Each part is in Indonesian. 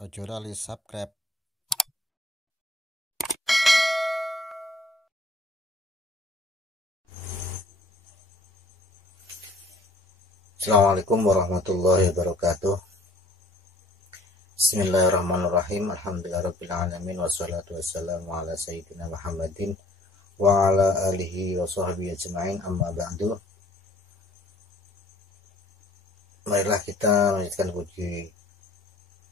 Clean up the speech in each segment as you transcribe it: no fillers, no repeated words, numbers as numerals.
Ojo lali subscribe. Assalamualaikum warahmatullahi wabarakatuh. Bismillahirrahmanirrahim. Alhamdulillahirrabbilalamin. Wassalatu wassalamu ala sayyidina Muhammadin wa ala alihi wa sahbihi ajma'in, amma ba'du. Marilah kita melanjutkan puji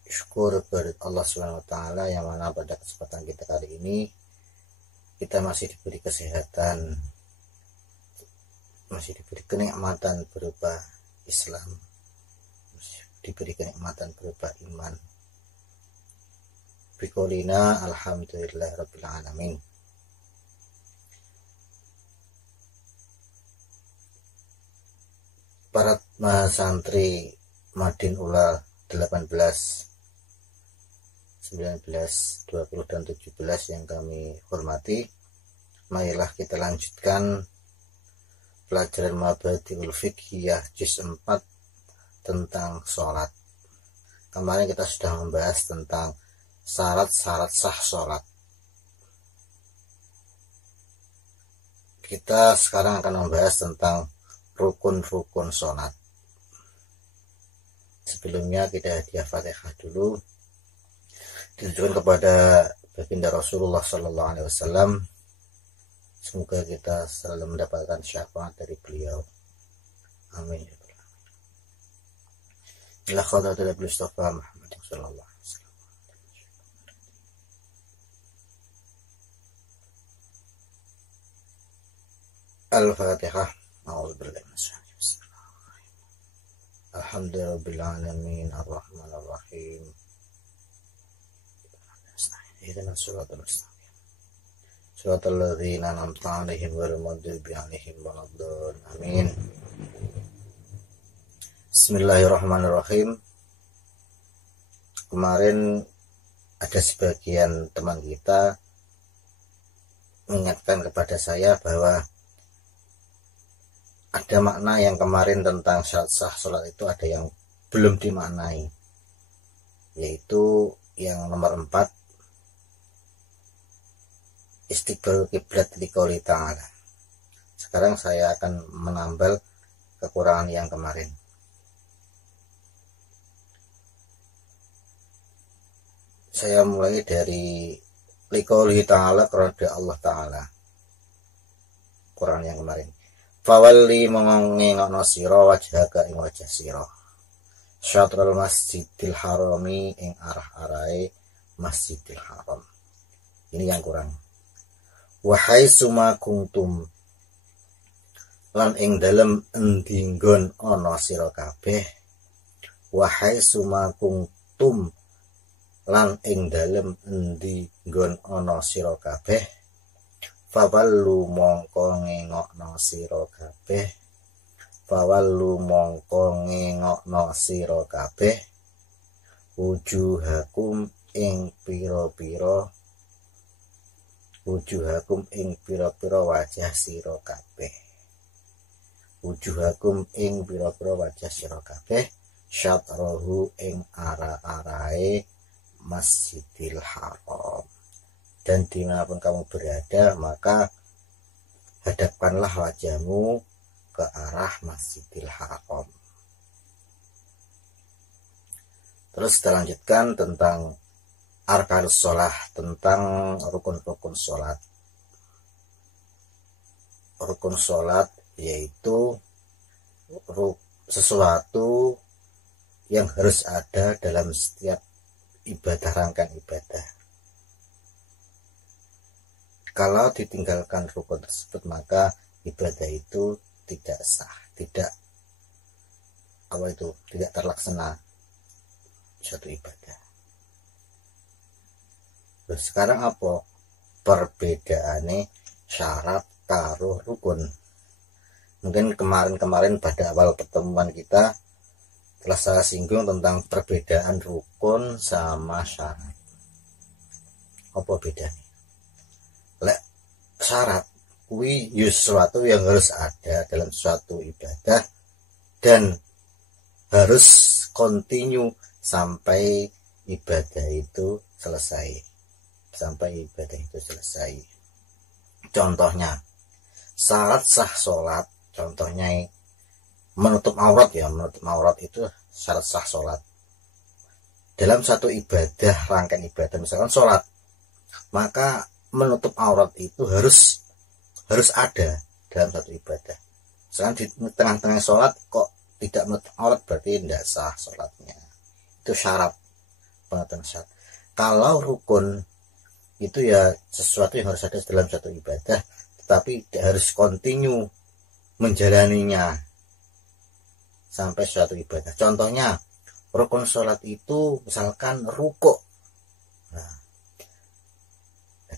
syukur kepada Allah SWT, yang mana pada kesempatan kita kali ini kita masih diberi kesehatan, masih diberi kenikmatan berupa Islam, diberi kenikmatan berupa iman. Biqaulina alhamdulillah rabbil alamin. Para santri Madin Ula 18, 19, 20 dan 17 yang kami hormati, marilah kita lanjutkan pelajaran Mabadiul Fiqhiyah Juz 4 tentang sholat. Kemarin kita sudah membahas tentang syarat-syarat sah sholat. Kita sekarang akan membahas tentang rukun-rukun sholat. Sebelumnya kita hadiah Fatihah dulu ditujukan kepada baginda Rasulullah Sallallahu Alaihi Wasallam. Semoga kita selalu mendapatkan syafaat dari beliau. Amin. Ila khadratil Mustafa Muhammad sallallahu alaihi wasallam. Al-Fatihah. A'udzubillahi minasyaitonir rajim. Alhamdulillahirabbil alamin, arrahmanir rahim. Ihdinas siratal mustaqim. Suratul ladzina an'amta 'alaihim ghairil maghdubi 'alaihim waladdallin. Amin. Bismillahirrahmanirrahim. Kemarin ada sebagian teman kita mengingatkan kepada saya bahwa ada makna yang kemarin tentang syarat sah sholat itu ada yang belum dimaknai, yaitu yang nomor 4, istiqbal kiblat liqouli ta'ala. Sekarang saya akan menambal kekurangan yang kemarin. Saya mulai dari liqouli ta'ala, kepada Allah Ta'ala. Quran yang kemarin. Fawalli mengengokno sira wajhaka ing wajah sira syatrul masjidil harami ing arah-arahe Masjidil Haram. Ini yang kurang. Wahai suma kuntum lan ing dalem endi nggon ana sira kabeh. Wahai suma kuntum lan ing dalem endi nggon ana sira kabeh. Fawallu mongko ngengokno sira kabeh. Fawallu mongko ngengokno sira kabeh. Wujuhakum ing pira-pira, wujuhakum ing pira-pira wajah sira kabeh. Wujuhakum ing pira-pira wajah sira kabeh. Syatrahu ing ara-arahe Masjidil Haram. Dan dimanapun kamu berada, maka hadapkanlah wajahmu ke arah Masjidil Haram. Terus kita lanjutkan tentang arkanus sholat, tentang rukun-rukun sholat. Rukun sholat yaitu sesuatu yang harus ada dalam setiap ibadah, rangkaian ibadah. Kalau ditinggalkan rukun tersebut, maka ibadah itu tidak sah, tidak terlaksana suatu ibadah. Terus sekarang apa perbedaannya syarat karo rukun? Mungkin kemarin pada awal pertemuan kita telah saya singgung tentang perbedaan rukun sama syarat. Apa bedanya? Syarat kuwi sesuatu yang harus ada dalam suatu ibadah dan harus kontinu sampai ibadah itu selesai, sampai ibadah itu selesai. Contohnya syarat sah sholat, contohnya menutup aurat ya, menutup aurat itu syarat sah sholat. Dalam satu ibadah, rangkaian ibadah misalkan sholat, maka menutup aurat itu harus ada dalam satu ibadah. Misalkan di tengah-tengah sholat kok tidak menutup aurat, berarti tidak sah sholatnya. Itu syarat, penutupan syarat. Kalau rukun itu ya sesuatu yang harus ada dalam satu ibadah, tetapi harus kontinu menjalaninya sampai suatu ibadah. Contohnya rukun sholat itu misalkan rukuk. Nah,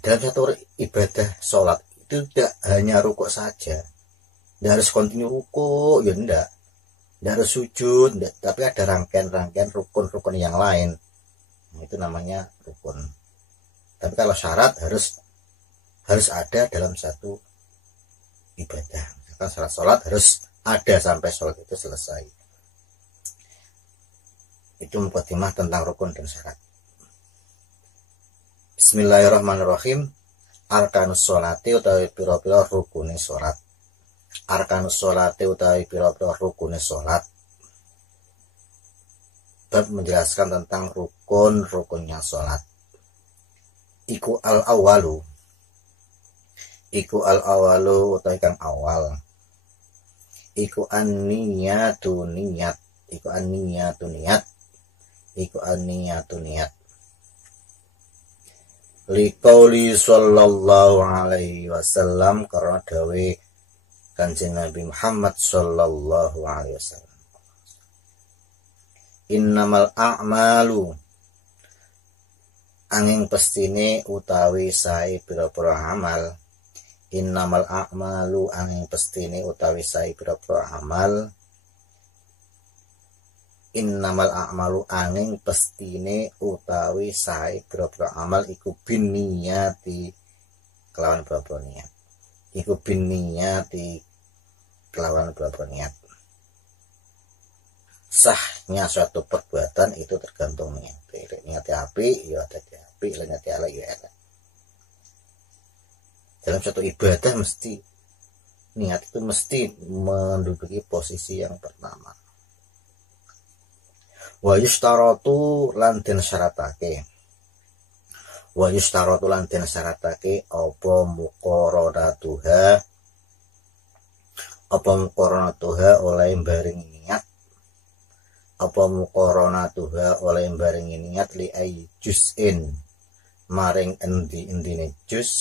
dalam satu ibadah sholat itu tidak hanya rukuk saja, tidak harus kontinu rukuk, ya tidak harus sujud, enggak, tapi ada rangkaian rukun-rukun yang lain. Nah, itu namanya rukun. Tapi kalau syarat harus ada dalam satu ibadah. Misalkan syarat sholat harus ada sampai sholat itu selesai. Itu mukadimah tentang rukun dan syarat. Bismillahirrahmanirrahim. Arkanus sholati utawi pira-pira rukune sholat. Arkanus sholati utawi pira-pira rukune sholat. Bab menjelaskan tentang rukun-rukunnya sholat. Iku al-awalu. Iku al-awalu utawi kang awal. Iku an-niyatu niyat. Iku an-niyatu niyat. Iku an-niyatu niyat. Liqauli sallallahu alaihi wasallam, karena dawe Kanjeng Nabi Muhammad sallallahu alaihi wasallam. Innamal a'malu, angin pestine utawi sae pira-pira amal. Innamal a'malu, angin pestine utawi sae pira-pira amal. Innamal a'malu, angin pestine utawi sae pira-pira amal iku binniyati, kelawan pira-pira niat. Iku binniyati, kelawan pira-pira niat. Sahnya suatu perbuatan itu tergantung niat. Niatnya api, ya ada api, niatnya ala ya ada. Dalam suatu ibadah mesti niat itu mesti menduduki posisi yang pertama. Wa yustaratu lan den syaratake. Wa yustaratu lan den syaratake apa muqaranatuha, apa muqaranatuha oleh baring niat. Apa muqaranatuha oleh baring niat li ay juz'in maring endi-endine juz.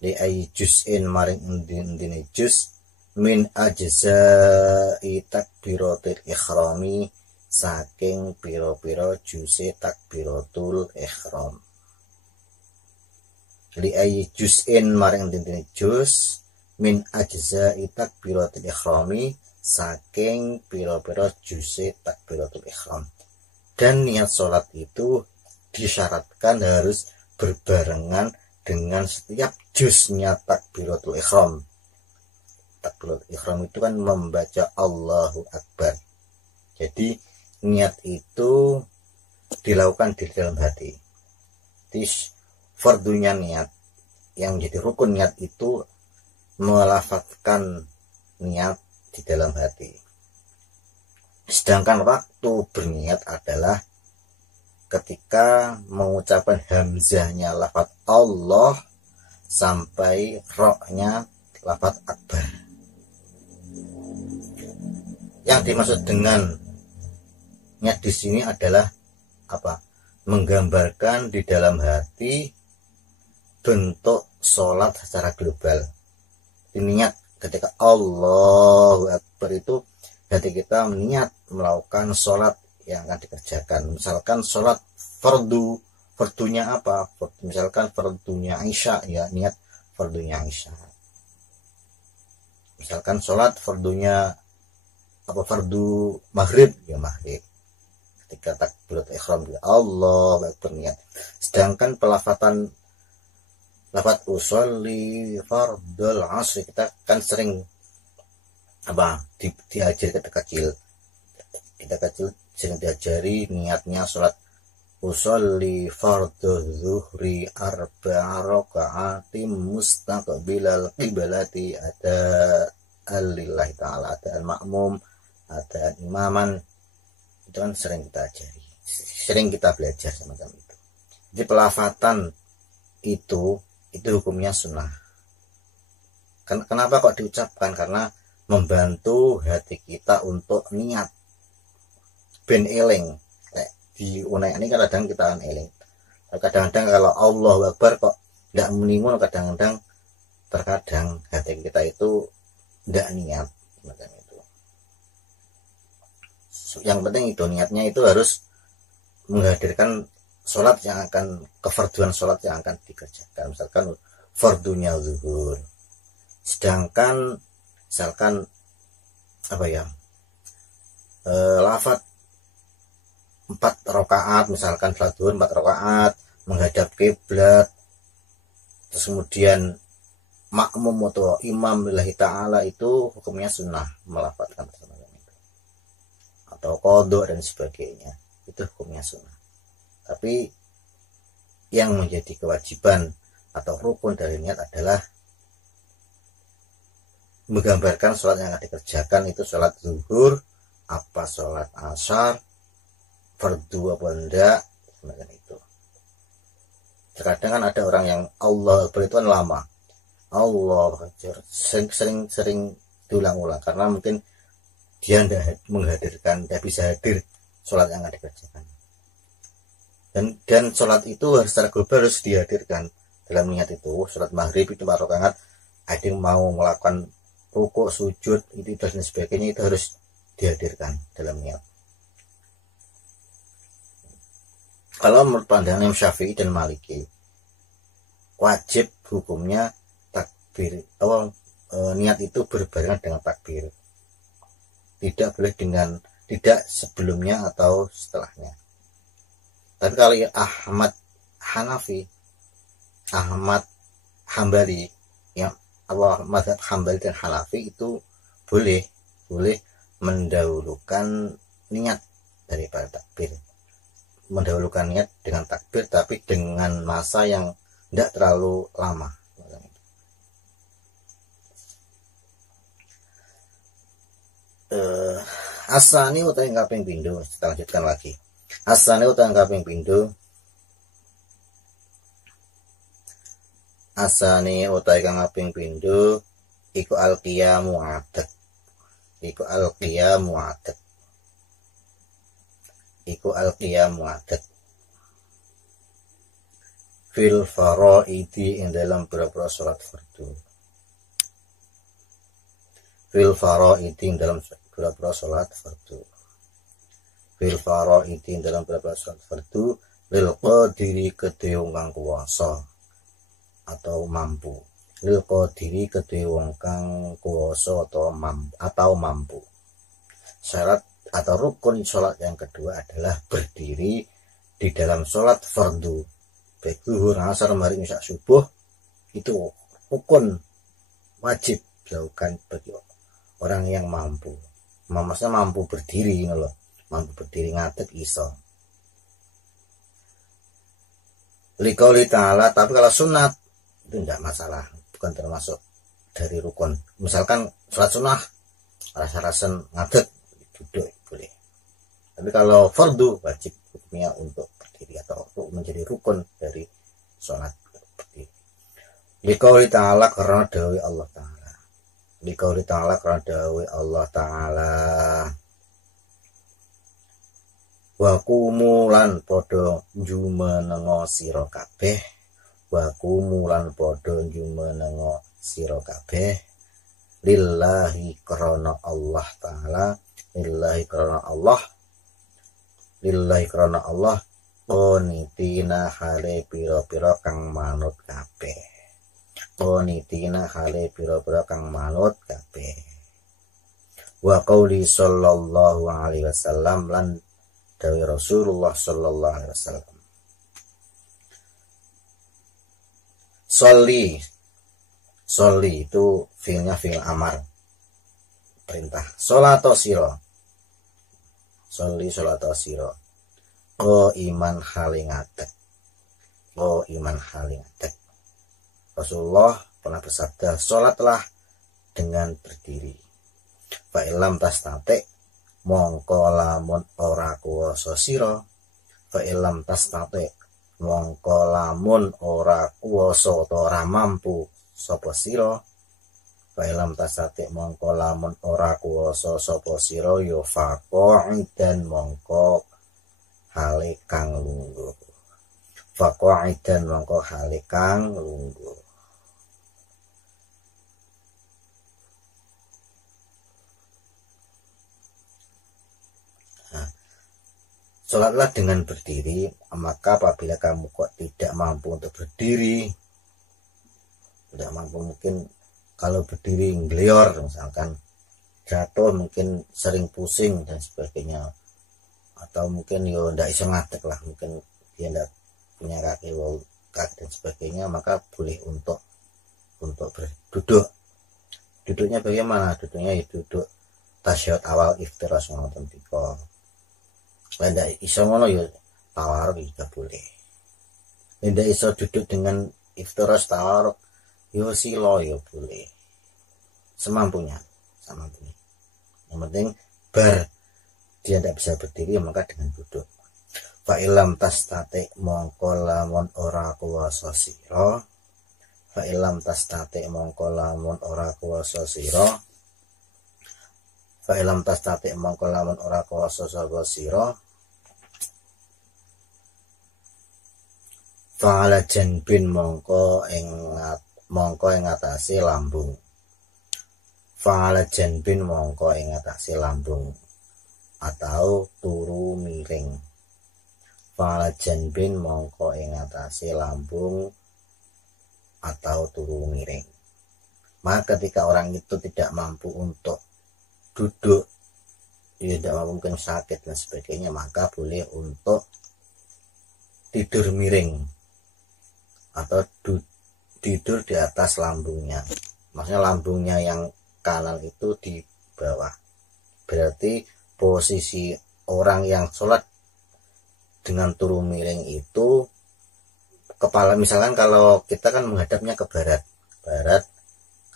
Li ay juz'in maring endi-endine juz min ajza'i takbiratul ikhrami, saking piro-piro juse takbiratul ihram. Li ay juz'in maring endi-endine juz min ajza'i takbiratul ikhrami, saking piro-piro juse takbiratul ihram. Dan niat sholat itu disyaratkan harus berbarengan dengan setiap juznya takbiratul ihram. Takbiratul ihram itu kan membaca Allahu Akbar. Jadi niat itu dilakukan di dalam hati. Fardunya niat, yang jadi rukun niat itu melafadzkan niat di dalam hati. Sedangkan waktu berniat adalah ketika mengucapkan hamzahnya lafadz Allah sampai roknya lafadz akbar. Yang dimaksud dengan niat di sini adalah apa? Menggambarkan di dalam hati bentuk sholat secara global. Niat ketika Allahu Akbar itu hati kita niat melakukan sholat yang akan dikerjakan. Misalkan sholat fardunya apa? Misalkan fardunya Isya, ya niat fardunya Isya. Misalkan sholat fardunya apa? Fardu maghrib, ya maghrib. Ketika takbiratul ihram Allahu Akbar niat. Sedangkan pelafatan lafaz usolli fardul asri kita kan sering apa diajar kita kecil sering diajari niatnya sholat usolli fardhu zuhri arba'a raka'atim mustaqbilal qiblati ada lillahi ta'ala, ada al-ma'mum, ada imaman. Itu kan sering kita ajari, sering kita belajar semacam itu. Jadi pelafatan itu hukumnya sunnah. Kenapa kok diucapkan? Karena membantu hati kita untuk niat ben eling. Di unek ini kadang kita kan eling. Kadang-kadang kalau Allahu Akbar kok tidak meningun, kadang-kadang terkadang hati kita itu tidak niat macam itu. Yang penting itu niatnya itu harus menghadirkan sholat yang akan, kefarduan sholat yang akan dikerjakan. Misalkan fardunya zuhur, sedangkan misalkan apa ya, lafaz 4 rakaat, misalkan salat zuhur 4 rakaat menghadap kiblat, terus kemudian makmum atau imam lillahi ta'ala, itu hukumnya sunnah melafadzkan semacam itu, atau qadha dan sebagainya, itu hukumnya sunnah. Tapi yang menjadi kewajiban atau rukun dari niat adalah menggambarkan sholat yang akan dikerjakan itu sholat zuhur apa sholat asar, fardu apa enggak, semacam itu. Terkadang kan ada orang yang Allah Akbar itu kan lama, Allah sering diulang-ulang karena mungkin dia tidak menghadirkan, tidak bisa hadir sholat yang akan dikerjakan. Dan sholat itu harus secara global harus dihadirkan dalam niat itu. Sholat maghrib itu 4 rakaat, ada yang mau melakukan rukuk, sujud, itu dan sebagainya, itu harus dihadirkan dalam niat. Kalau menurut pandangan Imam Syafi'i dan Maliki, wajib hukumnya takbir, niat itu berbarengan dengan takbir, tidak boleh tidak sebelumnya atau setelahnya. Tapi kalau Ahmad Hambali, yang mazhab Hambali dan Hanafi itu boleh mendahulukan niat daripada takbir, mendahulukan niat dengan takbir, tapi dengan masa yang tidak terlalu lama. Asani utawi kaping pindho, kita lanjutkan lagi. Asani utawi kaping pindho, asani utawi kang kaping pindho iku al-qiyamu adat, iku al-qiyamu adat, iku al-qiyamu adat fil faraidi ing dalam pira-pira salat fardu, fil faraidi ing dalam pira-pira salat fardu, fil faraidi ing dalam pira-pira salat fardu lil qadiri kedhe wong kang kuwasa atau mampu, lil qadiri kedhe wong kang kuwasa atau mampu. Syarat atau rukun sholat yang kedua adalah berdiri di dalam sholat fardu, baik zuhur, asar, maghrib, isya, subuh. Itu rukun wajib dilakukan bagi orang yang mampu. Maksudnya mampu berdiri, loh, mampu berdiri ngadeg iso. Liqauli ta'ala, tapi kalau sunat itu tidak masalah, bukan termasuk dari rukun. Misalkan sholat sunnah rasa-rasan ngadeg duduk boleh, tapi kalau fardu wajib hukumnya untuk berdiri atau menjadi rukun dari sholat berdiri. Liqauli ta'ala, karena dawuh Allah ta'ala, liqauli ta'ala, karena dawuh Allah ta'ala, wa kumulan padha jumenenga sira kabeh, wa kumulan padha jumenenga sira kabeh lillahi karena Allah ta'ala, lillahi karena Allah, lillahi karena Allah, qonitina hale pira-pira kang manut kabeh, qonitina hale pira-pira kang manut kabeh. Wa qauli sallallahu alaihi wasallam, lan dawuh Rasulullah sallallahu alaihi wasallam, Sholli itu fiilnya fiil amar, perintah. Sholato siro, Sholli sholato siro, iman halingatek. Iman halingatek. Rasulullah pernah bersabda, sholatlah dengan berdiri. Fa ilam tastate mongko lamun ora kuwasa sira. Fa ilam tastate mongko lamun ora kuwasa utawa ora mampu sapa sira. Fa ilam tastate mongko lamun ora kuwasa sapa sira ya faqaidan mongko hale kang lungguh. Faqaidan mongko hale kang lungguh. Sholatlah dengan berdiri, maka apabila kamu kok tidak mampu untuk berdiri, tidak mampu, mungkin kalau berdiri nglior misalkan, jatuh, mungkin sering pusing dan sebagainya, atau mungkin yo ndak iso ngadeg lah, mungkin dia ndak punya kaki dan sebagainya, maka boleh untuk berduduk. Duduknya bagaimana? Duduknya ya duduk tasyahud awal iftirash ngoten tika. Ndak iso ngono ya tawaruk juga boleh. Ndak iso duduk dengan iftirash tawaruk yo sila ya boleh. Semampunya. Yang penting bar dia tidak bisa berdiri maka dengan duduk. Fa ilam tastate mongko lamun ora kuwasa sira. Fa ilam tastate mongko lamun ora kuwasa sira. Fa ilam tastate mongko lamun ora kuwasa sapa sira. Fa ala janbin mongko ing atase lambung. Fa ala janbin mongko ing atase lambung atau turu miring. Fa ala janbin mongko ing atase lambung atau turu miring. Maka ketika orang itu tidak mampu untuk duduk, tidak mampu, mungkin sakit dan sebagainya, maka boleh untuk tidur miring atau tidur di atas lambungnya. Maksudnya lambungnya yang kanan itu di bawah. Berarti posisi orang yang sholat dengan turu miring itu kepala, misalkan kalau kita kan menghadapnya ke barat,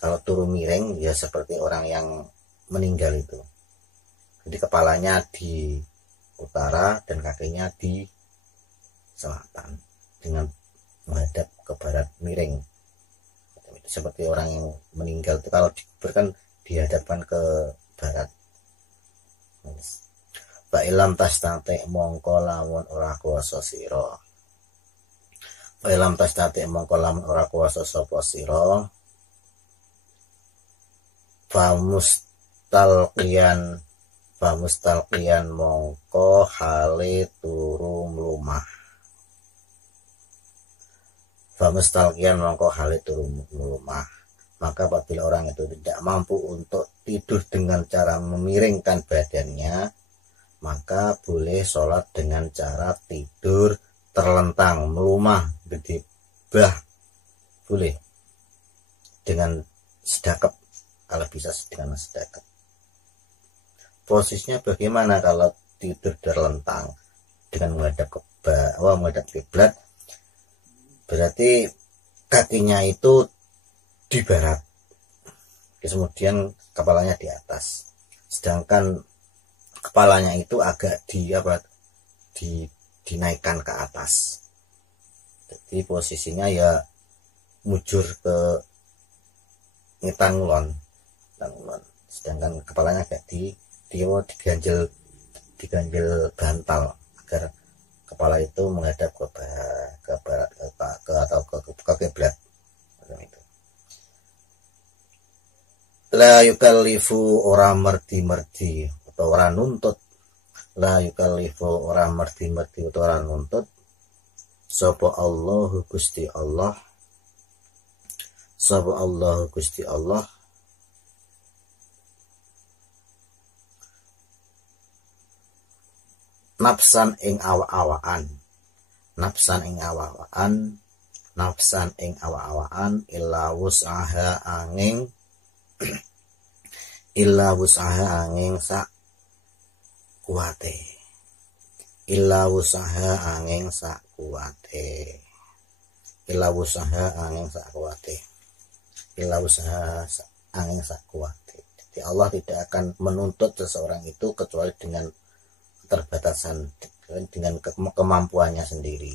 kalau turu miring ya seperti orang yang meninggal itu. Jadi kepalanya di utara dan kakinya di selatan dengan menghadap ke barat miring. Seperti orang yang meninggal itu kalau dikubur kan dihadapkan ke barat. Fa ilam tastate mongko lamun ora kuwasa sira. Fa ilam tastate mongko lamun ora kuwasa sapa sira. Fa mustalqiyan mongko hale turu mlumah. Famustalqiyan mongko hale turu mlumah. Maka apabila orang itu tidak mampu untuk tidur dengan cara memiringkan badannya, maka boleh sholat dengan cara tidur terlentang, melumah, gede bah, boleh dengan sedekap, kalau bisa dengan sedekap. Posisinya bagaimana kalau tidur terlentang dengan menghadap ke bawah, menghadap kiblat? Berarti kakinya itu di barat, kemudian kepalanya di atas, sedangkan kepalanya itu agak dinaikkan ke atas. Jadi posisinya ya mujur ke ngitangulon, sedangkan kepalanya agak diganjel bantal agar kepala itu menghadap ke barat, ke kiblat. La yukallifu ora merdi atau ora nuntut. La yukallifu ora merdi atau ora nuntut sapa Allahu Gusti Allah. Sapa Allahu Gusti Allah nafsan ing awak-awakan, nafsan ing awak-awakan illa wus'aha angin sak kuwate. illa usaha angin sakuwate, illa usaha angin sakuwate, illa usaha angin sakuwate. Jadi Allah tidak akan menuntut seseorang itu kecuali dengan keterbatasan, dengan kemampuannya sendiri.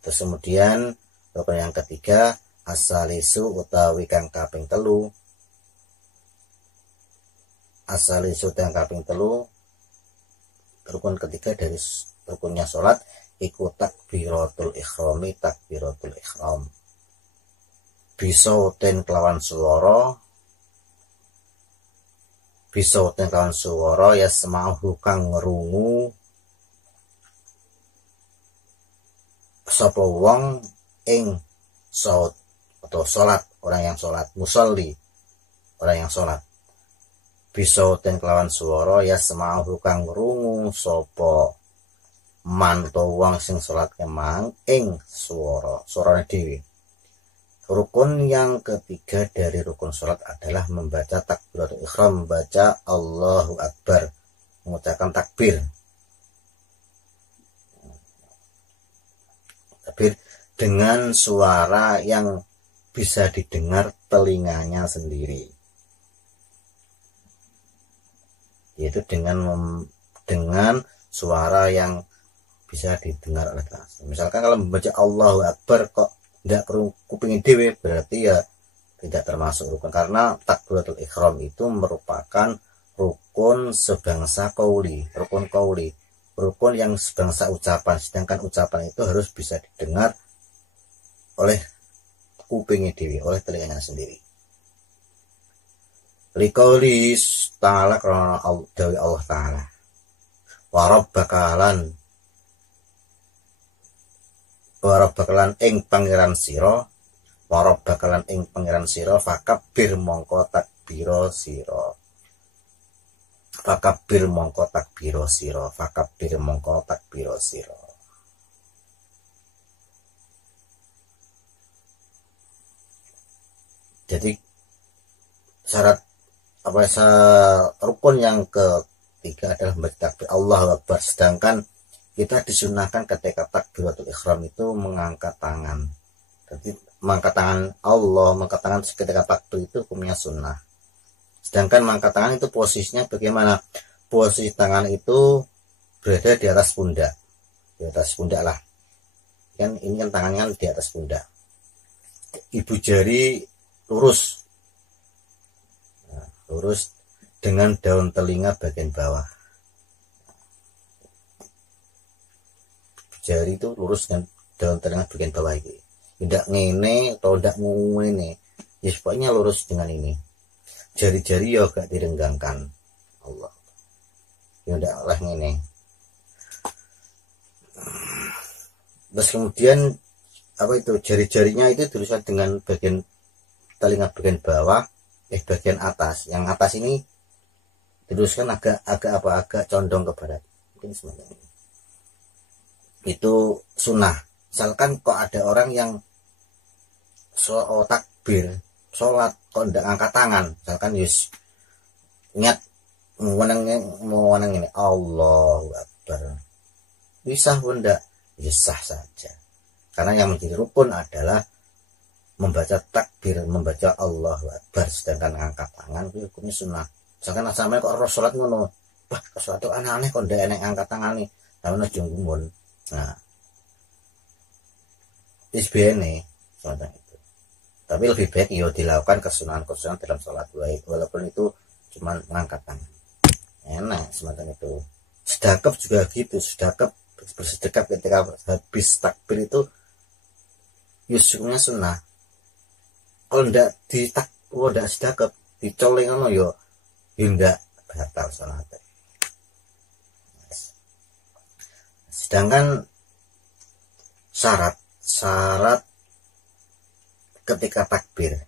Terus kemudian rukun yang ketiga asalisu utawi kang kaping telu, asalisu kang kaping telu, rukun ketiga dari rukunnya sholat iku takbiratul ikhrami, takbiratul ikhram. Bisa uten kelawan suwara, bisa uten kelawan suwara ya semauhu kang ngrungu sapa wong ing saut atau sholat, orang yang sholat, musolli, orang yang sholat. Bisa uten kelawan suwara ya semauhu kang ngrungu sapa man utawa wong sing sholat kemang ing suarane dhewe. Rukun yang ketiga dari rukun sholat adalah membaca takbiratul ihram, membaca Allahu Akbar, mengucapkan takbir. Takbir dengan suara yang bisa didengar telinganya sendiri. Yaitu dengan suara yang bisa didengar oleh kita. Misalkan kalau membaca Allahu Akbar kok tidak kupingin dewe, berarti ya tidak termasuk rukun, karena takbiratul ihram itu merupakan rukun sebangsa qauli, rukun qauli, rukun yang sebangsa ucapan, sedangkan ucapan itu harus bisa didengar oleh kupingnya dewe, oleh telinganya sendiri. Liqauli ta'ala, karena dari Allah Ta'ala, wa rabbakalan ing pangeran sira, warabakalan ing pangeran sira, fakabir mongko takbiro sira, fakabir mongko takbiro sira, fakabir mongko takbiro sira. Jadi syarat rukun yang ketiga adalah membaca takbir Allahu Akbar, sedangkan kita disunahkan ketika takbiratul ihram itu mengangkat tangan. Jadi mengangkat tangan Allah, mengangkat tangan ketika takbir itu hukumnya sunnah. Sedangkan mengangkat tangan itu posisinya bagaimana? Posisi tangan itu berada di atas pundak, di atas pundak lah. Kan ini kan tangannya di atas pundak. Ibu jari lurus, nah, lurus dengan daun telinga bagian bawah. Jari itu lurus dengan daun telinga bagian bawah ini, tidak ngene atau tidak ngene, ya pokoknya lurus dengan ini. Jari-jari ya gak direnggangkan, Allah ya tidak lah ngene. Terus kemudian jari-jarinya itu tulisan dengan bagian telinga bagian bawah, bagian atas. Yang atas ini teruskan agak condong ke barat, mungkin semacam ini. Itu sunnah. Misalkan kok ada orang yang takbir sholat kok tidak angkat tangan, misalkan yus niat mau menang ini Allahu Akbar, bisa pun tidak, ya sah saja, karena yang menjadi rukun adalah membaca takbir, membaca Allahu Akbar, sedangkan angkat tangan itu hukumnya sunnah. Misalkan sampai kok harus sholat ngono, wah sholat itu aneh-aneh kok tidak enak angkat tangan nih, namanya junggumun. Nah, isbene semacam itu. Tapi lebih baik ya dilakukan kesunahan-kesunahan dalam sholat walaupun itu cuma mengangkat tangan. Enak semacam itu. Sedekap juga gitu, sedekap bersedekap ketika habis takbir itu yusuknya sunnah. Kalau ndak ndak sedekap dicoleng ngono yo ndak batal sholatnya. Sedangkan syarat ketika takbir,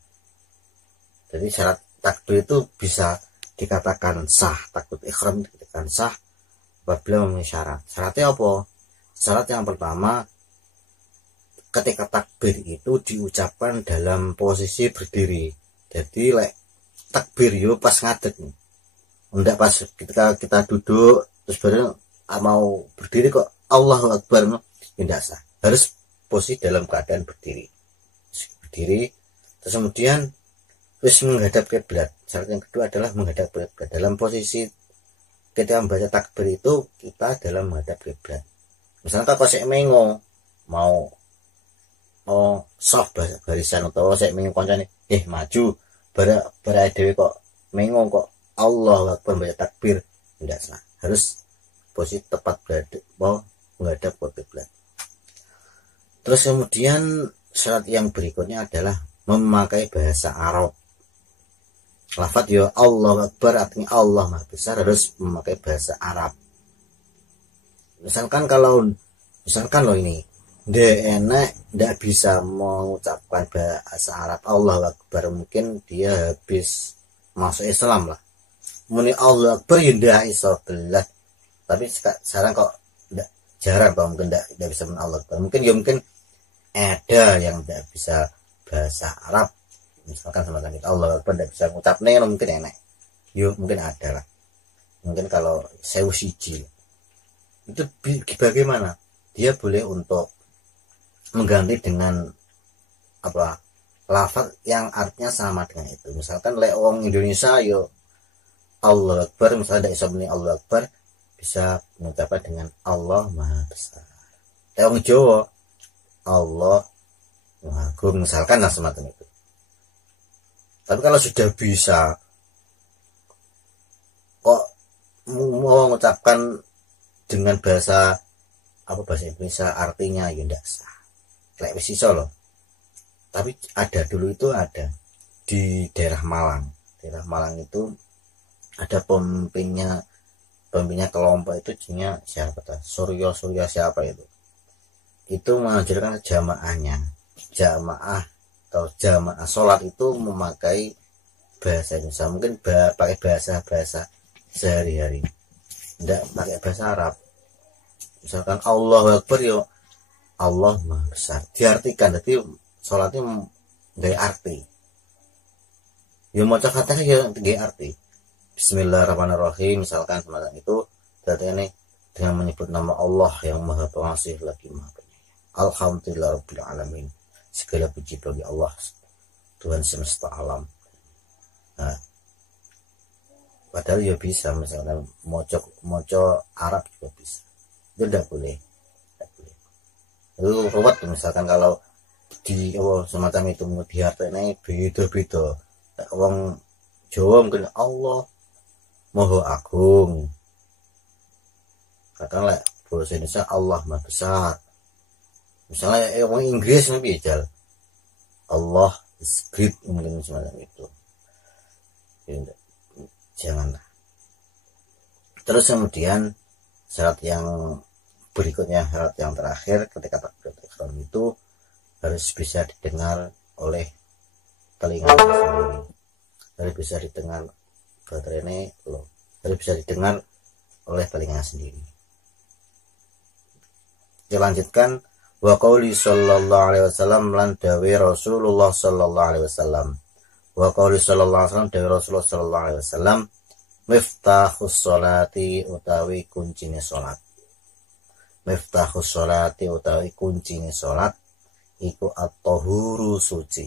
jadi syarat takbir itu bisa dikatakan sah, takbir ihram dikatakan sah apabila memenuhi syarat. Syaratnya apa? Syarat yang pertama, ketika takbir itu diucapkan dalam posisi berdiri. Jadi takbir yo pas ngadeg, enggak pas ketika kita duduk terus baru mau berdiri kok Allahu Akbar, tidak sah. Harus posisi dalam keadaan berdiri. Terus kemudian terus menghadap kiblat. Syarat yang kedua adalah menghadap kiblat. Dalam posisi ketika membaca takbir itu kita dalam menghadap kiblat. Misalnya kalau saya mengo mau soft barisan atau saya mengo koncane maju bara dewe kok mengo kok Allah Akbar baca takbir, tidak sah. Harus posisi tepat berada mau menghadap ke kiblat. Terus kemudian syarat yang berikutnya adalah memakai bahasa Arab. Lafaz ya Allah Akbar artinya Allah Maha Besar harus memakai bahasa Arab. Misalkan loh ini ndak bisa mengucapkan bahasa Arab Allah Akbar, mungkin dia habis masuk Islam lah. Muni Allah Akbar ya ndak iso belas. Tapi sekarang kok jarang kok mungkin ndak bisa men Allah Akbar. Mungkin ada yang ndak bisa bahasa Arab. Misalkan sama kita Allah Akbar ndak bisa ngucapne mungkin enak. Mungkin ada lah. Mungkin kalau sewu siji itu bagaimana? Dia boleh untuk mengganti dengan lafaz yang artinya sama dengan itu. Misalkan wong Indonesia Allah Akbar, misalnya tidak bisa muni Allah Akbar, bisa mengucapkan dengan Allah Maha Besar. Wong Jawa Allah Maha Agung, misalkan semacam itu. Tapi kalau sudah bisa kok mau mengucapkan dengan bahasa Indonesia artinya ndak sah. Lek wis iso loh. Tapi dulu itu ada di daerah Malang. Daerah Malang itu ada pemimpinnya kelompok itu jadinya siapa Surya siapa itu. Itu mengajarkan jamaah sholat itu memakai bahasa Indonesia, mungkin pakai bahasa sehari-hari, tidak pakai bahasa Arab. Misalkan Allahu Akbar Allah Maha Besar diartikan, jadi sholatnya gaya arti. Maca Fatihah gaya arti. Bismillahirrahmanirrahim misalkan semacam itu, berarti ini dengan menyebut nama Allah yang Maha Pengasih lagi Maha Penyayang. Alhamdulillahirabbil alamin. Segala puji bagi Allah Tuhan semesta alam. Nah, padahal bisa misalnya moco Arab juga bisa. Itu tidak boleh. Itu ruwet misalkan kalau di semacam itu di artinya beda-beda. Wong Jawa mungkin Allah Maha Agung. Katakanlah bahasa Indonesia Allah Maha Besar. Misalnya orang Inggris nabi Allah is great, mungkin semacam itu. Janganlah. Terus kemudian syarat yang berikutnya, syarat yang terakhir ketika takbiratul ihram itu harus bisa didengar oleh telinga sendiri. Harus bisa didengar harus bisa didengar oleh telinga sendiri. Dilanjutkan wa qauli sallallahu alaihi wasallam lan dawe Rasulullah sallallahu alaihi wasallam. Wa qauli sallallahu alaihi wasallam dawe Rasulullah sallallahu alaihi wasallam miftahus sholati utawi kuncine salat. Miftahus sholati utawi kuncine salat iku at-tahuru suci.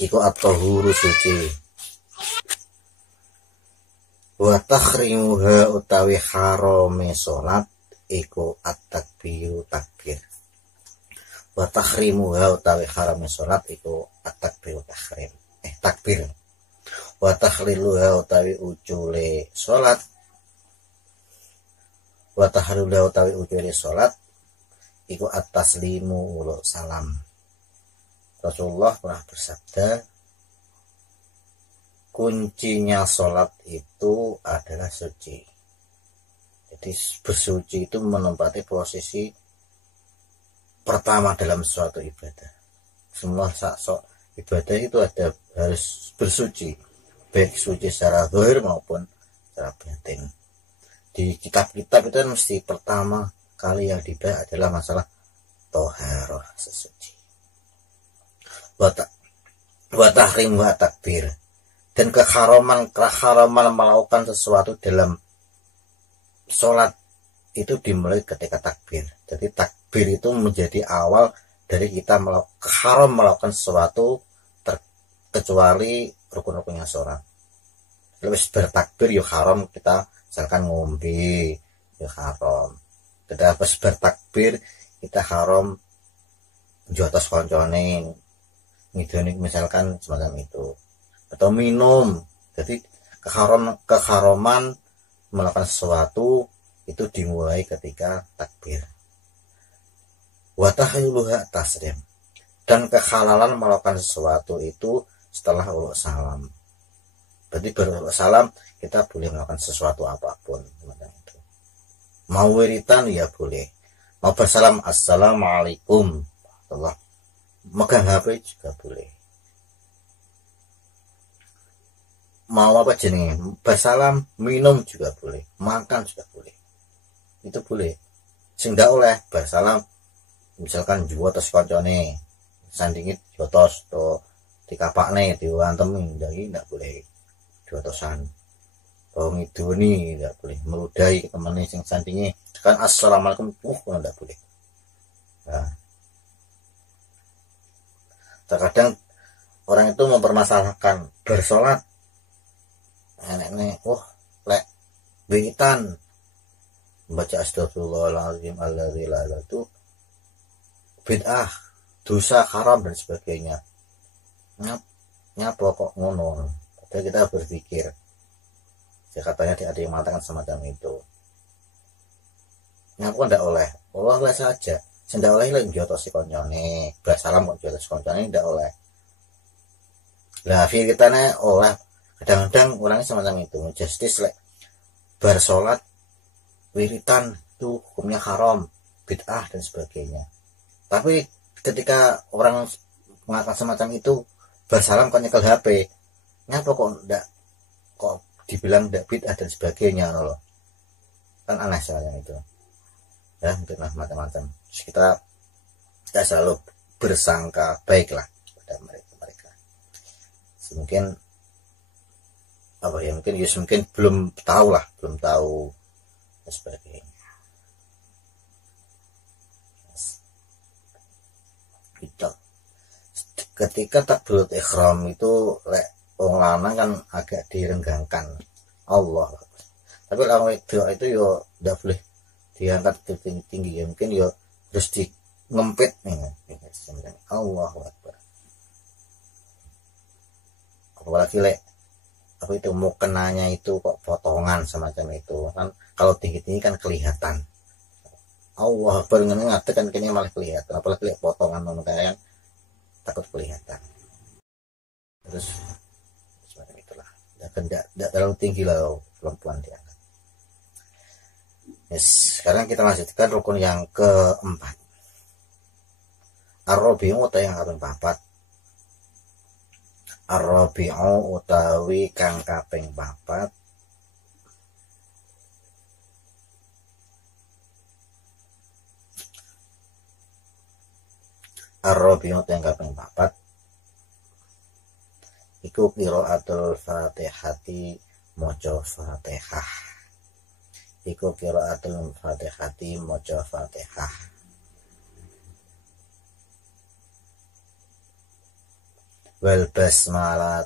Iku at-tahuru suci. Wa takhrimuha utawi harame salat iku at-takbiru takbir. Wa takhrimuha utawi harame salat iku at-takbiru takbir. Wa tahliluha utawi ucule salat. Wa tahliluha utawi ucule salat iku at-taslimu ulo salam. Rasulullah pernah bersabda, kuncinya salat itu adalah suci. Jadi bersuci itu menempati posisi pertama dalam suatu ibadah. Semua ibadah itu harus bersuci, baik suci secara zahir maupun secara batin. Di kitab-kitab itu mesti pertama kali yang dibahas adalah masalah toharoh, sesuci. Wa tahrim wa takbir, dan keharaman melakukan sesuatu dalam sholat itu dimulai ketika takbir. Jadi takbir itu menjadi awal dari kita haram melakukan sesuatu kecuali rukun-rukunnya sholat. Lalu bertakbir yuk haram, kita misalkan ngombe yuk haram. Ketika pas bertakbir kita haram jotos koncone ngidoni misalkan semacam itu, atau minum. Jadi keharaman melakukan sesuatu itu dimulai ketika takbir. Wa tahilluha taslim, dan kehalalan melakukan sesuatu itu setelah uluk salam. Berarti beruluk salam kita boleh melakukan sesuatu apapun semacam itu. Mau wiritan ya boleh, mau bersalam assalamualaikum Allah, megang HP juga boleh. Mau apa jenis bersalam, minum juga boleh, makan juga boleh, itu boleh. Sing ndak oleh bersalam misalkan jotos koncone sandingit jotos to dikapakne diwantemi, ndak boleh jotosan. Oh ngidoni ndak boleh, meludahi temene sing sandingi kan assalamualaikum ndak boleh. Nah, terkadang orang itu mempermasalahkan bersolat enaknya lek wiritan membaca astagfirullahaladzim alladzi la ilaha itu bid'ah, dosa, haram dan sebagainya. Nyapa kok ngono. Padahal kita berpikir, ya katanya ada yang mengatakan semacam itu. Nyapa ndak oleh, oleh saja. Ndak oleh lek jotos koncone, bersalam kok jotos koncone ndak oleh. Lah fikirane oleh. Kadang-kadang orangnya semacam itu, justice like bersolat wiritan itu hukumnya haram, bid'ah dan sebagainya. Tapi ketika orang mengatakan semacam itu, bersalam kok nyekel HP, nyapa kok dibilang ndak bid'ah dan sebagainya loh. Kan aneh soalnya itu. Ya, mungkin macam-macam. Kita selalu bersangka baiklah pada mereka. Mungkin apa ya, mungkin belum tahu dan sebagainya. Gitu. Ketika takbiratul ihram itu lek wong lanang kan agak direnggangkan Allah. Tapi lawan itu yo ndak boleh diangkat tinggi ya, mungkin yo terus di ngempit nih Allahu Akbar. Apalagi lek apa itu mau kenanya itu kok potongan semacam itu kan, kalau tinggi kan kelihatan. Allah Akbar ngerti kan kayaknya malah kelihatan, apalagi lek potongan kan takut kelihatan. Terus semacam itulah, tidak terlalu tinggi lah perempuan dia. Yes, sekarang kita lanjutkan rukun yang keempat, ar-rabi'u atau yang kaping papat. Ar-rabi'u utawi kang kaping papat ar-rabi'u yang kaping papat iku qiraatul Fatihati maca Fatihah. Iku qiraatul Fatihati maca Fatihah. Wal basmalatu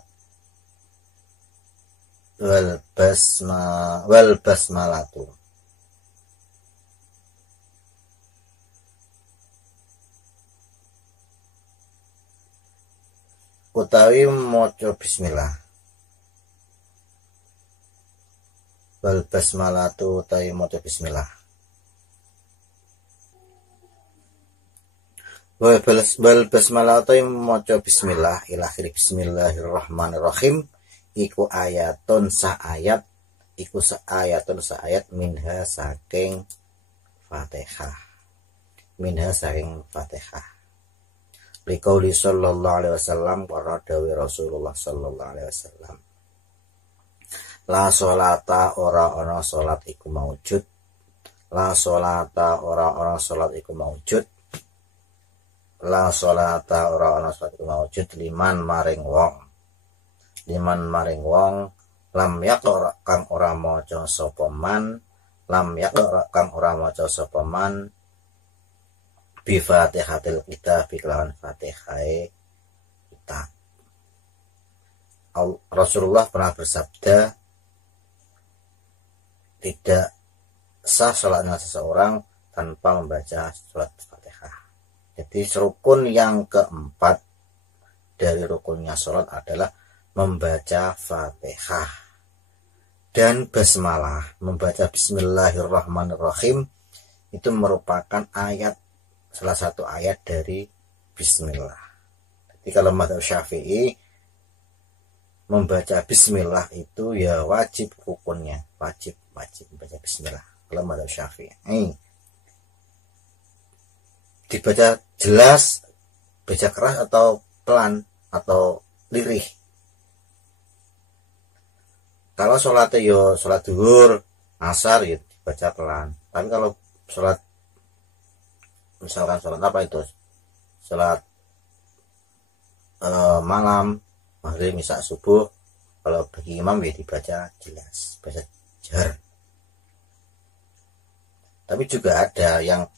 utawi maca bismillah. Wal basmalatu utawi maca bismillah. Wal basmalah utawi maca bismillah ila akhir bismillahirrahmanirrahim iku ayatun saayat minha saking Fatihah. Liqauli sallallahu alaihi wasallam, para dawuh Rasulullah sallallahu alaihi wasallam, la sholata ora ana salat iku maujud. La sholata ora ana salat iku maujud. La sholata ora ana salat iku maujud liman maring wong lam yaqra kang ora maca sapa man lam yaqra kang ora maca sapa man bi Fatihatil kitab kelawan Fatihae kitab. Rasulullah pernah bersabda, tidak sah salatnya seseorang tanpa membaca surat Fatihah. Jadi rukun yang keempat dari rukunnya salat adalah membaca Fatihah dan basmalah. Membaca Bismillahirrahmanirrahim itu merupakan salah satu ayat dari Bismillah. Jadi kalau mazhab Syafi'i, membaca Bismillah itu ya wajib rukunnya, wajib membaca Bismillah. Kalau mazhab Syafi'i dibaca jelas, baca keras atau pelan atau lirih. Kalau sholatnya yo sholat zuhur, asar ya dibaca pelan. Tapi kalau sholat, misalkan sholat apa itu, sholat malam, maghrib, isya, subuh, kalau bagi imam ya dibaca jelas, baca jar. Tapi juga ada yang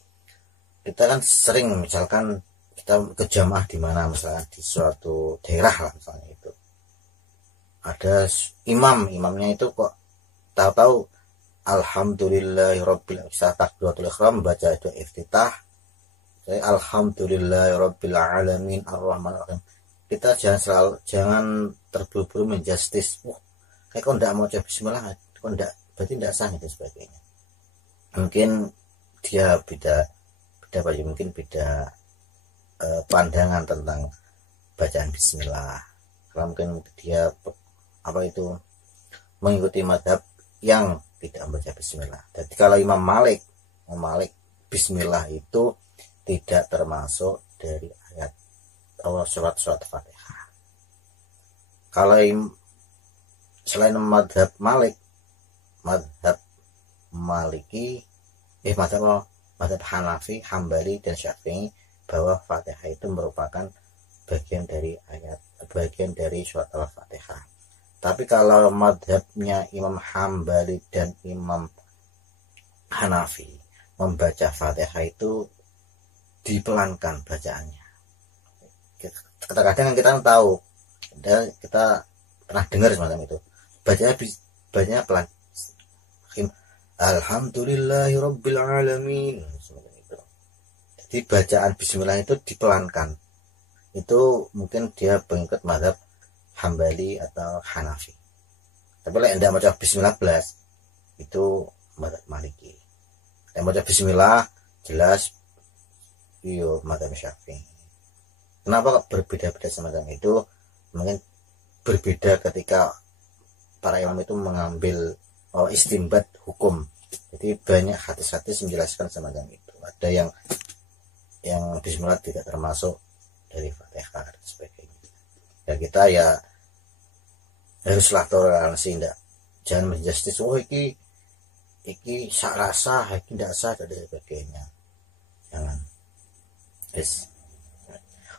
kita kan sering, misalkan kita ke jamaah di mana, misalkan di suatu daerah lah misalnya, itu ada imamnya itu kok tahu-tahu alhamdulillahirabbil takbiratul ihram, baca itu iftitah, alhamdulillahirabbil alamin arrahmanirrahim. Kita jangan terburu-buru menjustis, kayak kok ndak mau coba bismillah, kok ndak, berarti ndak sah dan sebagainya. Mungkin dia mungkin beda pandangan tentang bacaan bismillah. Kalau mungkin dia mengikuti madhab yang tidak membaca bismillah. Jadi kalau Imam Malik bismillah itu tidak termasuk dari ayat surat Fatihah. Kalau selain madhab Maliki, madhab Hanafi, Hambali dan Syafi'i, bahwa Fatihah itu merupakan bagian dari surat Al-Fatihah. Tapi kalau madhabnya Imam Hambali dan Imam Hanafi, membaca Fatihah itu dipelankan bacaannya. Kadang-kadang kita tahu, kita pernah dengar semacam itu, bacanya pelan, alhamdulillahirabbil alamin. Jadi bacaan bismillah itu dipelankan. Itu mungkin dia pengikut mazhab Hambali atau Hanafi. Tapi kalau Anda baca bismillah belas, itu mazhab Maliki. Yang baca bismillah jelas iyo mazhab Syafi'i. Kenapa berbeda-beda semacam itu? Mungkin berbeda ketika para imam itu mengambil istinbat hukum. Jadi banyak hadis-hadis menjelaskan semacam itu. Ada yang bismillah tidak termasuk dari Fatihah dan sebagainya. Ya kita ya haruslah toleransi, jangan menjustis, iki sak rasa, iki ndak sah dan sebagainya. Jangan. Yes.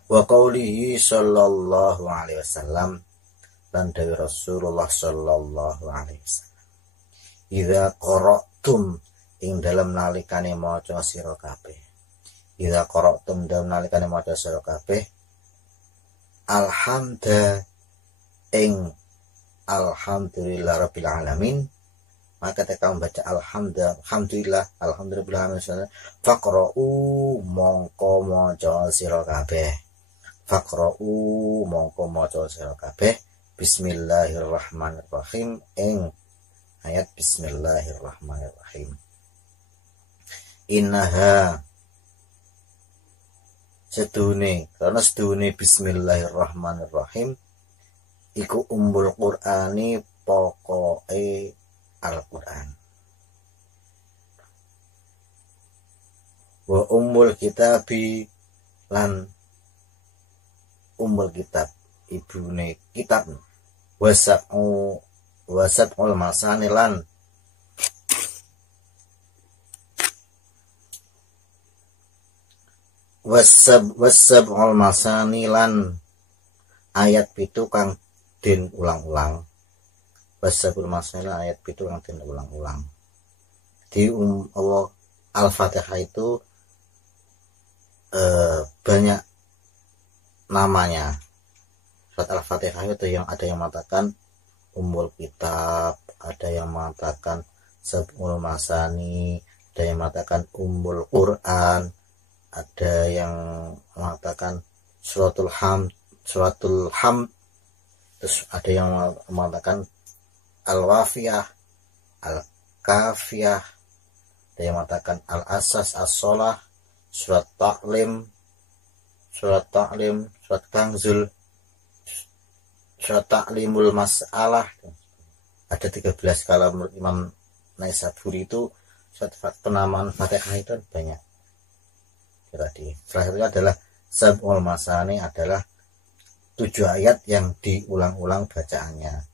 Wa qaulihi sallallahu alaihi wasallam, dan dari Rasulullah sallallahu alaihi wasallam, idza qara'tum ing dalam nalikane maca sira kabeh, idza qara'tum dalam nalikane maca sira kabeh, alhamdulillah rabbil alamin, maka ketika membaca alhamdulillah rabbil alamin, faqra'u mongko maca sira kabeh, bismillahirrahmanirrahim, ing ayat bismillahirrahmanirrahim. Innaha sedune bismillahirrahmanirrahim iku ummul qur'ani, pokoke Al-Qur'an. Wa ummul kitabi, lan ummul kitab ibune kitab, wasab'ul masani, lan wasab'ul masani, lan ayat pitu kang den ulang-ulang. Wasab'ul masani, ayat pitu kang den ulang-ulang. di Al-Fatihah itu banyak namanya. Surat Al-Fatihah itu yang ada yang mengatakan Ummul Kitab, ada yang mengatakan Sab'ul Masani, ada yang mengatakan Ummul Quran, ada yang mengatakan Suratul Hamd, terus ada yang mengatakan Al-Wafiyah, Al-Kafiyah, ada yang mengatakan Al-Asas, As-Sholah, Surat Ta'lim, Surat Kanzul, Surat Ta'limul Mas'alah. Ada 13 kalau menurut Imam Naisaburi itu surat penamaan Fatihah itu banyak. Tadi terakhir adalah Sab'ul Masani, adalah 7 ayat yang diulang-ulang bacaannya.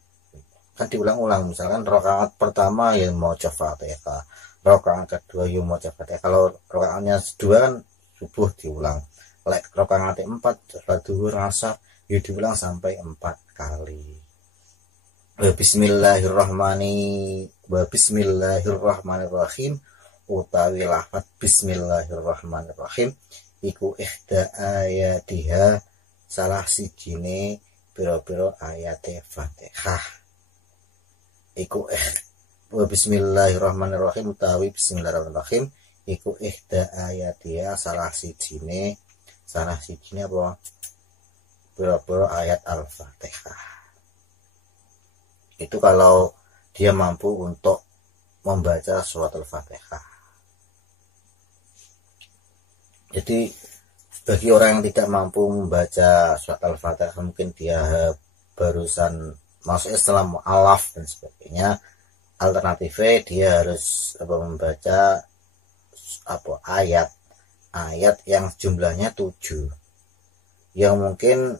Kan diulang-ulang, misalkan rakaat pertama ya mau Fatihah, rakaat kedua ya mau Fatihah. Kalau rakaatnya 2 kan subuh diulang. Rakaat 4 salat zuhur asar ya diulang sampai 4 kali. Bismillahirrahmanirrahim utawi lafaz bismillahirrahmanirrahim iku ikhda ayatiha, salah sijine pira-pira ayate Fatihah. Iku bismillahirrahmanirrahim utawi bismillahirrahmanirrahim iku ikhda ayatiha, salah sijine apa? Pira-pira ayat Al-Fatihah. Itu kalau dia mampu untuk membaca surat Al-Fatihah. Jadi bagi orang yang tidak mampu membaca surat Al-Fatihah, mungkin dia barusan masuk Islam, mu'alaf dan sebagainya, alternatifnya dia harus membaca ayat yang jumlahnya 7, yang mungkin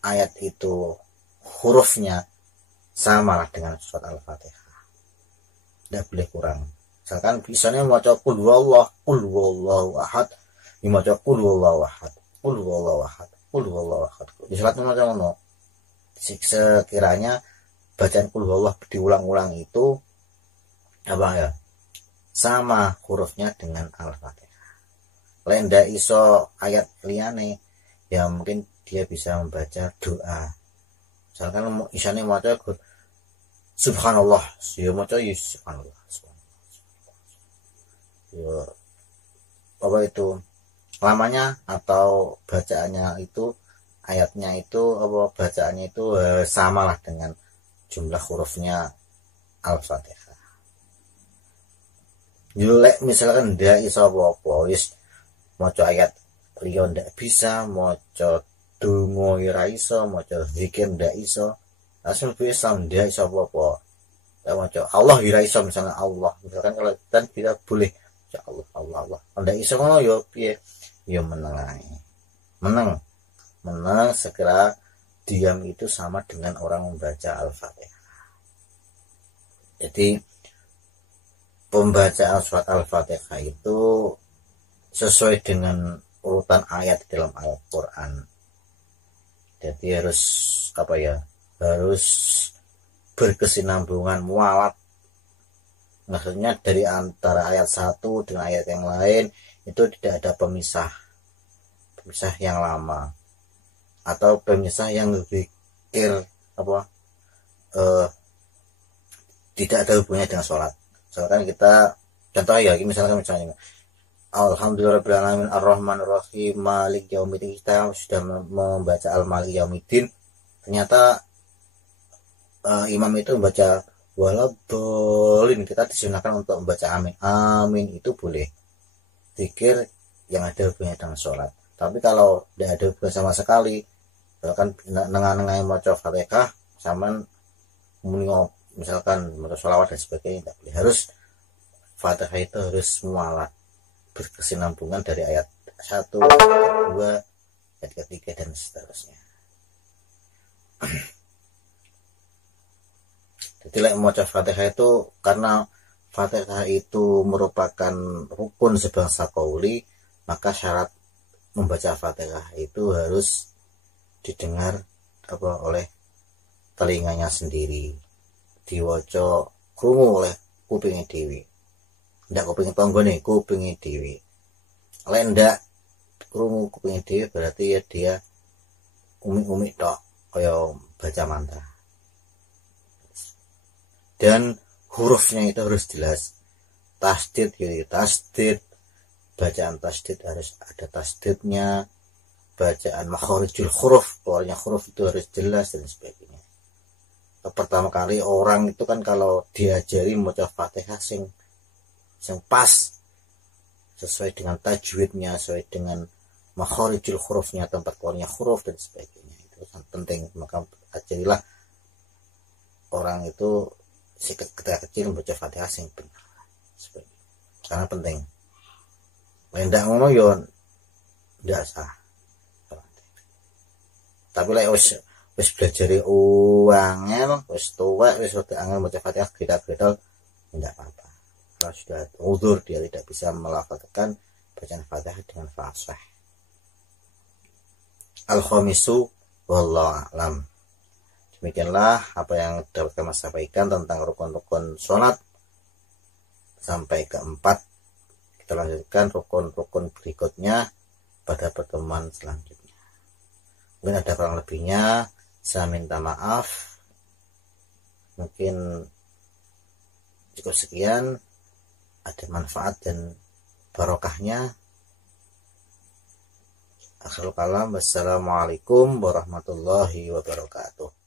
ayat itu hurufnya sama dengan surat Al-Fatihah, tidak boleh kurang. Misalkan bisanya membaca qul huwallahu ahad, dibaca qul huwallahu ahad, qul huwallahu ahad, qul huwallahu ahad. Di salatnya macam mana? Sekiranya bacaan qul huwallahu diulang-ulang itu sama hurufnya dengan Al-Fatihah. Lenda iso ayat liyane, ya mungkin dia bisa membaca doa. Misalkan isane maca subhanallah, ya maca subhanallah. Ya, itu lamanya atau bacaannya itu, ayatnya itu bacaannya itu samalah dengan jumlah hurufnya Al-Fatihah. Yulek misalkan ndak iso apa-apa, wis maca ayat liya ndak bisa, maca donga ora iso, maca zikir ndak iso, asal bisa ndak iso apa-apa. Ya maca Allah ora iso, misalnya Allah, misalkan kalau dan tidak boleh ya Allah ndak iso ngono ya piye? Ya menang segera diam itu sama dengan orang membaca Al-Fatihah. Jadi pembacaan surat Al-Fatihah itu sesuai dengan urutan ayat dalam Al-Quran. Jadi harus harus berkesinambungan, mualat. Maksudnya dari antara ayat satu dengan ayat yang lain itu tidak ada pemisah yang lama atau pemisah yang berpikir tidak ada hubungannya dengan sholat. Misalkan kita contoh ya, misalnya Alhamdulillahirrahmanirrahim Ar-Rahmanirrahim Malik Yaumiddin, kita sudah membaca Al-Malik Yaumiddin, ternyata imam itu membaca waladhdallin, kita disunahkan untuk membaca amin itu boleh, zikir yang ada hubungannya dengan sholat. Tapi kalau tidak ada hubungan sama sekali, misalkan nengah-nengah maca Fatihah sama misalkan maca sholawat dan sebagainya, tidak boleh. Harus Fatihah itu harus mualat, berkesinambungan dari ayat 1, ayat 2, ayat ketiga dan seterusnya. Jadi maca Fatihah itu, karena Fatihah itu merupakan rukun sebangsa qauli, maka syarat membaca Fatihah itu harus didengar oleh telinganya sendiri, diwaca krungu oleh kupingnya dewi. ndak kuping tanggane, kuping dhewe. Lek ndak krungu kuping dhewe berarti ya dia umi-umi tok kaya baca mantra. Dan hurufnya itu harus jelas. Tasdid, gitu, tasdid. Bacaan tasdid harus ada tasdidnya. Bacaan makharijul huruf, keluarnya huruf itu harus jelas dan sebagainya. Pertama kali orang itu kan kalau diajari membaca Fatihah sing pas sesuai dengan tajwidnya, sesuai dengan makharijul hurufnya, tempat keluarnya huruf dan sebagainya, itu sangat penting. Maka ajarilah orang itu ketika kecil membaca Fatihah sing benar, karena penting. Ndak ngono yo ndak sah. Tapi lek wis belajar angel, wis tuwek, wis rada angel maca Fatihah gedal-gedal, enggak apa-apa. Kalau sudah uzur dia tidak bisa melafalkan bacaan Fatihah dengan fasih. Al-khamisu wallahu a'lam. Demikianlah apa yang dapat kami sampaikan tentang rukun-rukun sholat sampai keempat. Kita lanjutkan rukun-rukun berikutnya pada pertemuan selanjutnya. Mungkin ada kurang lebihnya, saya minta maaf. Mungkin cukup sekian, ada manfaat dan barokahnya. Akhirul kalam, wassalamualaikum warahmatullahi wabarakatuh.